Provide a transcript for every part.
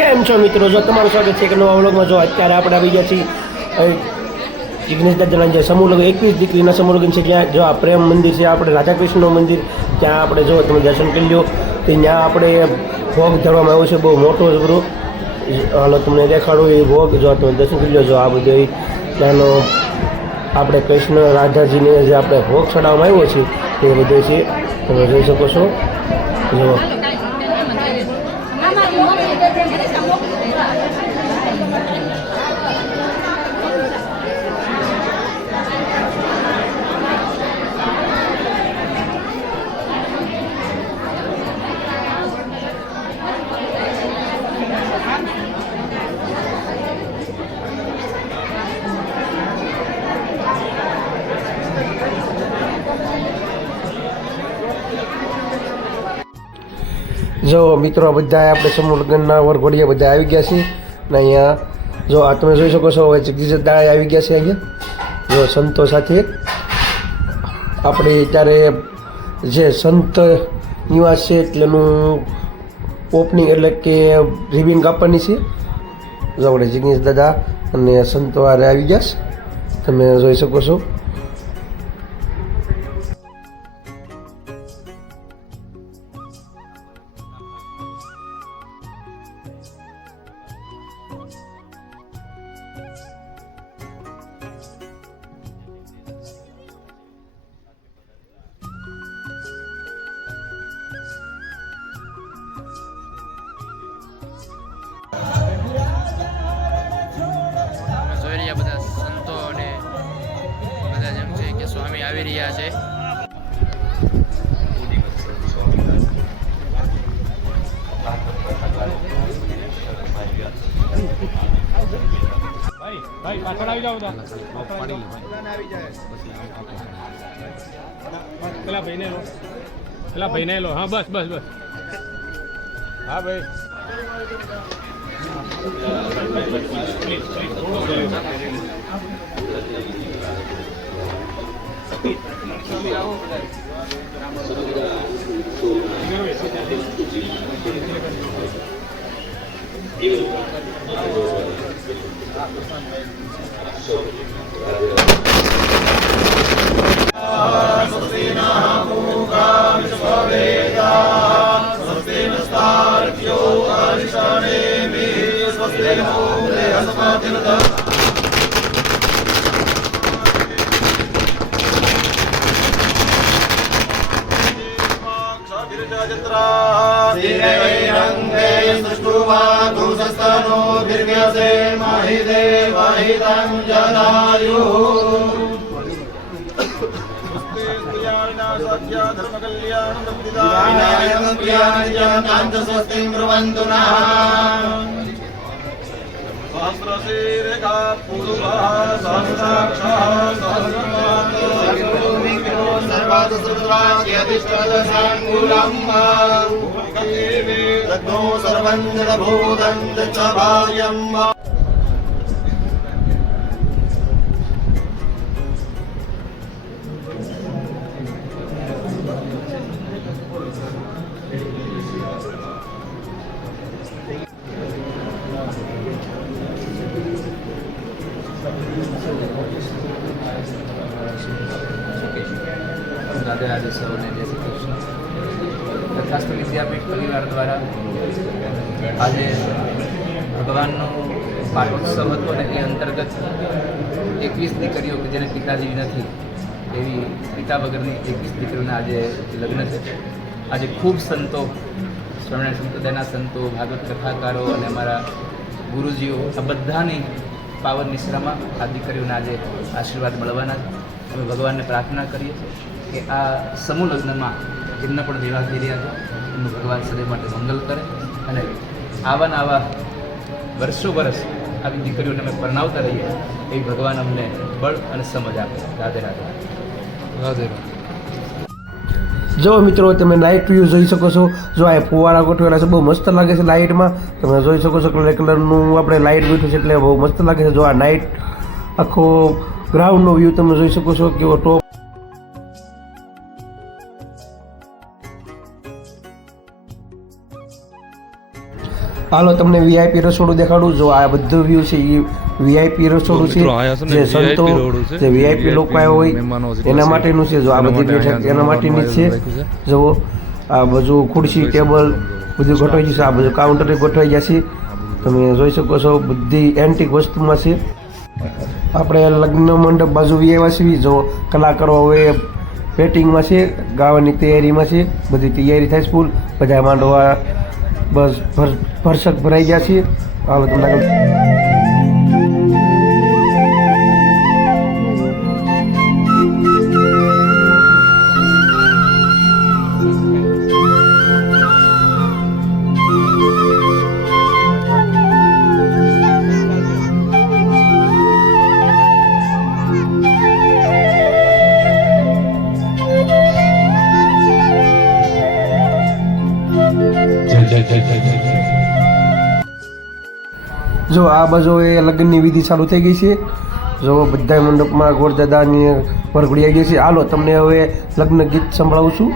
કેમ છો મિત્રો? જો તમારું સ્વાગત છે એક નવા વ્લોગમાં. જો અત્યારે આપણે આવી ગયા છીએ જિગ્નેશ દાદાના જે સમૂહ લગ્ન 21 દીકરીના સમૂહ લગ્ન છે ત્યાં જો આ પ્રેમ મંદિર છે આપણે રાધાકૃષ્ણનું મંદિર ત્યાં આપણે જો તમે દર્શન કરી લો તો ત્યાં આપણે ભોગ ધરવામાં આવ્યો છે બહુ મોટો જબરો. હાલો તમને દેખાડું એ ભોગ જો તમે દર્શન કરી લો. જો આ બધો ત્યાંનો આપણે કૃષ્ણ રાધાજીને જે આપણે ભોગ ચડાવવામાં આવ્યો છે એ બધો છે તમે જોઈ શકો છો. જો જો મિત્રો બધા આપણે સમૂહ લગ્નના વરઘોડિયા બધા આવી ગયા છે ને અહીંયા જો આ તમે જોઈ શકો છો હવે જગદીશ દાદા આવી ગયા છે. અહીંયા જો સંતો સાથે આપણે ત્યારે જે સંત નિવાસ છે એટલેનું ઓપનિંગ એટલે કે રિબિન કાપવાની છે. જો આપણે જગદીશ દાદા અને સંતો હારે આવી ગયા છે તમે જોઈ શકો છો. બધા સંતો અને બધા જેમ છે કે સ્વામી આવી રહ્યા છે. ભાઈ પાછળ આવી જાવ તો પેલા ભાઈને લો હા બસ બસ બસ હા ભાઈ રાધે સૌને જય શ્રી કૃષ્ણ. તથાસ્તુ વિદ્યાપીઠ પરિવાર દ્વારા આજે ભગવાનનો પાટોત્સવ હતો અને એ અંતર્ગત 21 દીકરીઓ કે જેને પિતાજી નથી એવી પિતા વગરની 21 દીકરીઓના આજે લગ્ન છે. આજે ખૂબ સંતો સ્વામિનારાયણ સંપ્રદાયના સંતો ભાગવત કથાકારો અને અમારા ગુરુજીઓ આ બધાની પાવન નિશ્રામાં આ દીકરીઓના આજે આશીર્વાદ મળવાના છે. અમે ભગવાનને પ્રાર્થના કરીએ છીએ કે આ સમૂહ લગ્નમાં એમને પણ વિવાહ થઈ રહ્યા છે એમનું ભગવાન સદૈવ માટે મંગલ કરે અને આવા વર્ષો વર્ષ આવી દીકરીઓને અમે પરણાવતા રહીએ એ ભગવાન અમને બળ અને સમજ આપે. રાધે રાધે રાધે. જો મિત્રો તમે નાઇટ વ્યૂ જોઈ શકો છો. જો આ ફુવારા ગોઠવેલા છે બહુ મસ્ત લાગે છે લાઇટમાં. તમે જોઈ શકો છો કલર કલરનું આપણે લાઇટ ગોઠવ્યું છે એટલે બહુ મસ્ત લાગે છે. જો આ નાઇટ આખો ગ્રાઉન્ડનો વ્યૂ તમે જોઈ શકો છો કેવો ટોપ. હાલો તમને વીઆઈપી રસોડું દેખાડું. જો આ બધું વ્યૂ છે એ વીઆઈપી રસોડું છે, મિત્રો, આ છે ને જે સંતો VIP રોડ છે. જે વીઆઈપી લોકો આવ્યા હોય મહેમાનો જેટલા એના છે. માટેનું છે. જો આ એના બધી માટે બેઠક અહીંયા એના માટેની જ છે. રાખ્યું છે. જો આ બધું ખુરશી ટેબલ બધું ગોઠવાઈ જશે. આ બધું કાઉન્ટર ગોઠવાઈ જશે. તમે જોઈ શકો છો બધી એન્ટિક વસ્તુમાં છે. આપણે લગ્ન મંડપ બાજુ આવ્યા છીએ. જો કલાકારો હવે પેટિંગમાં છે, ગાવાની તૈયારીમાં છે, બધી તૈયારી થાય છે ફૂલ. બધા માંડવા બસ ભરસક ભરાઈ ગયા છે. હાલો તમને જો આ બાજુ એ લગ્નની વિધિ ચાલુ થઈ ગઈ છે. જો બધા મંડપમાં ગોરદાદાની વરઘોડી આવી ગઈ છે. હાલો તમને હવે લગ્ન ગીત સંભળાવું છું.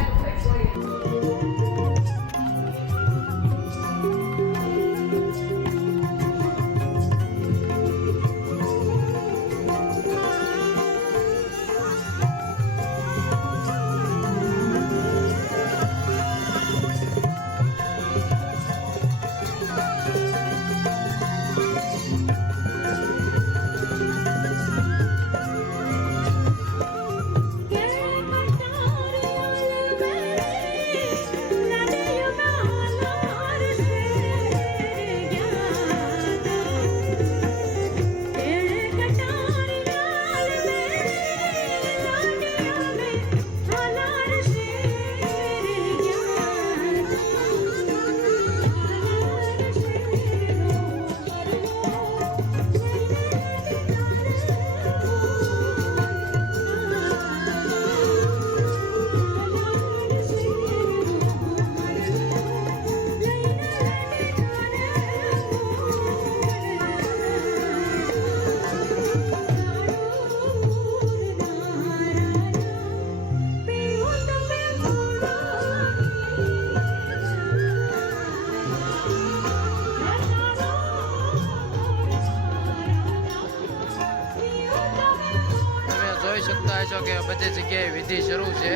જોઈ શકતા હશો કે બધી જગ્યાએ વિધિ શરૂ છે.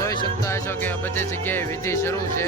જોઈ શકતા હશો કે બધી જગ્યાએ વિધિ શરૂ છે.